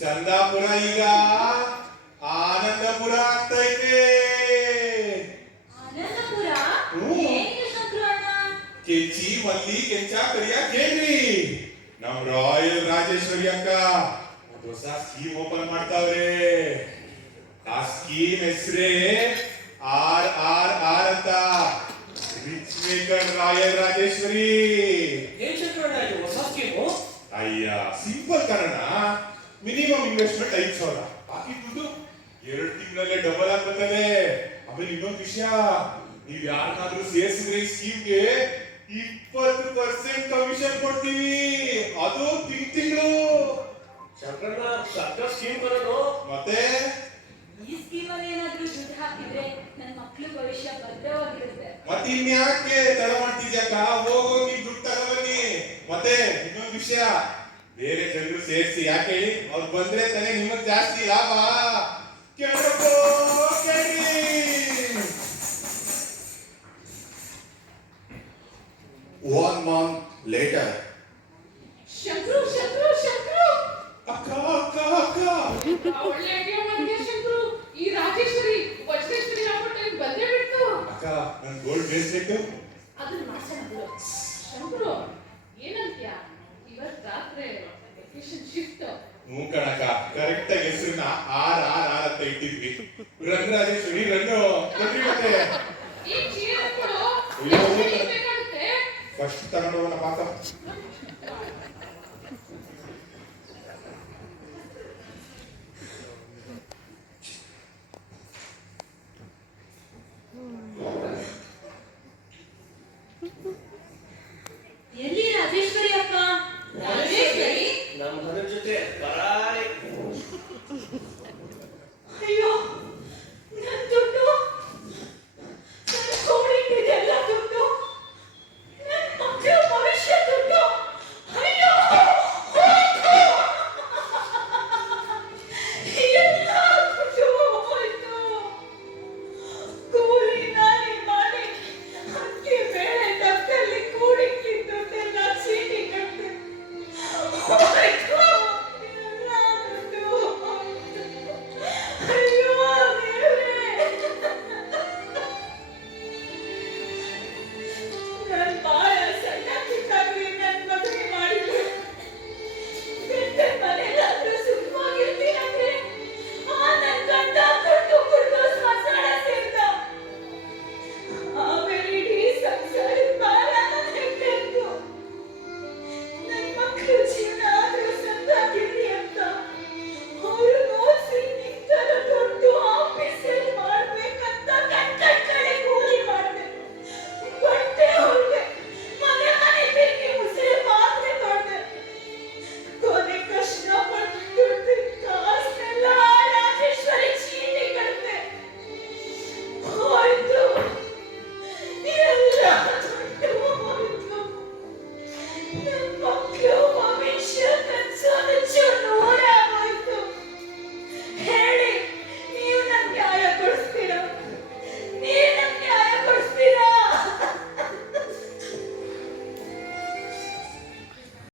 ಚಂದಾಪುರ ಈಗ ಆನಂದಪುರ ಆಗ್ತೈತೆ. ಆನಂದಪುರ ಕೆಂಚಿ ಮಲ್ಲಿ ಕೆಂಚ ಕರಿಯ ಕೇಳ್ರಿ. ನಮ್ ರಾಯಲ್ ರಾಜೇಶ್ವರಿ ಅಕ್ಕ ಒಂದು ಹೊಸ ಸ್ಕೀಮ್ ಓಪನ್ ಮಾಡ್ತಾವ್ರೆ. ಆ ಸ್ಕೀಮ್ ಹೆಸರೇ RRR ಅಂತ, ರಿಚ್ ಮೇಕರ್ ರಾಯಲ್ ರಾಜೇಶ್ವರಿ. ಹೊಸ ಸ್ಕೀಮು? ಅಯ್ಯ ಸಿಂಪಲ್ ಕಾರಣ, ಮಿನಿಮಮ್ ಇನ್ವೆಸ್ಟ್ಮೆಂಟ್ 5,000, ಬಾಕಿ ದುಡ್ಡು 2 ತಿಂಗಳಲ್ಲೇ ಡಬಲ್ ಆಗ್ಬರ್ತದೆ. ಆಮೇಲೆ ಇನ್ನೊಂದು ವಿಷಯ, ನೀವ್ ಯಾರನ್ನಾದ್ರೂ ಸೇರಿಸಿದ್ರೆ ಈ ಸ್ಕೀಮ್ಗೆ 20% ಕಮಿಷನ್ ಕೊಡ್ತೀವಿ, ಅದು ತಿಂಗಳು. ಶಂಕರಣ್ಣ, ಸರ್ಕಾರ ಸ್ಕೀಮ್ ಬರೋದು ಮತ್ತೆ ಈ ಸ್ಕೀಮ್ ಅಲ್ಲಿ ಏನಾದ್ರೂ ದುಡ್ಡು ಹಾಕಿದ್ರೆ ನನ್ನ ಮಕ್ಕಳು ಭವಿಷ್ಯ ಭದ್ರವಾಗಿರುತ್ತೆ. ಮತ್ತೆ ಇನ್ಯಾಕೆ ತಡ ಮಾಡ್ತಿದ್ಯಾಕ, ಹೋಗೋಗಿ ದುಡ್ಡು ತಗೊಬನ್ನಿ. ಮತ್ತೆ ಇನ್ನೊಂದು ವಿಷಯ, ಬೇರೆ ಜನರು ಸೇರಿಸಿ ಯಾಕೆ ಹೇಳಿ, ಅವ್ರು ಬಂದ್ರೆ ತಾನೇ ನಿಮಗ್ ಜಾಸ್ತಿ ಲಾಭ. ಕೇಳಬೇಕು ಕೇಳಿ. 1 month later. ಶಂಕ್ರು ಅಕ್ಕ ಅಕ್ಕ ಅಕ್ಕ ಒಳ್ಳೆ ಐಡಿಯಾ ಮಾಡಿದ್ಯಾ ಶಂಕ್ರು. ಈ ರಾಜೇಶ್ವರಿ ವಜ್ರೇಶ್ವರಿ ಆಗ್ಬಿಟ್ಟು ಬಂದೇ ಬಿಡ್ತು. ಅಕ್ಕ, ನನ್ ಗೋಲ್ಡ್ ಬ್ರೇಸ್ಲೆಟ್ ಅದನ್ನ ಮಾಡ್ಸೋಣ ಬಿಡು. ಶಂಕ್ರು ಏನಂತ್ಯಾ, ಇವತ್ತು ರಾತ್ರಿ ವೆಕೇಶನ್ ಶಿಫ್ಟ್. ಹ್ಞೂ ಕಣಕ್ಕ, ಕರೆಕ್ಟ್ ಆಗಿ ಹೆಸರನ್ನ RRR ಅಂತ ಇಟ್ಟಿದ್ವಿ. ರಂಗರಾಜೇಶ್ವರಿ ರಂಗು ಕೊಡ್ರಿ. ಮತ್ತೆ ಈ ಚೀಲ ಕೊಡು, ಅಯ್ಯೋ, ಬೇಕಾಗುತ್ತೆ. ಫಸ್ಟ್ ತಗೊಂಡವನ ಪಾಕ. ಎಲ್ಲಿ ರಾಜೇಶ್ವರಿ ಅಕ್ಕ? ರಾಜೇಶ್ವರಿ ನಮ್ಮ ಮನೆ ಜೊತೆ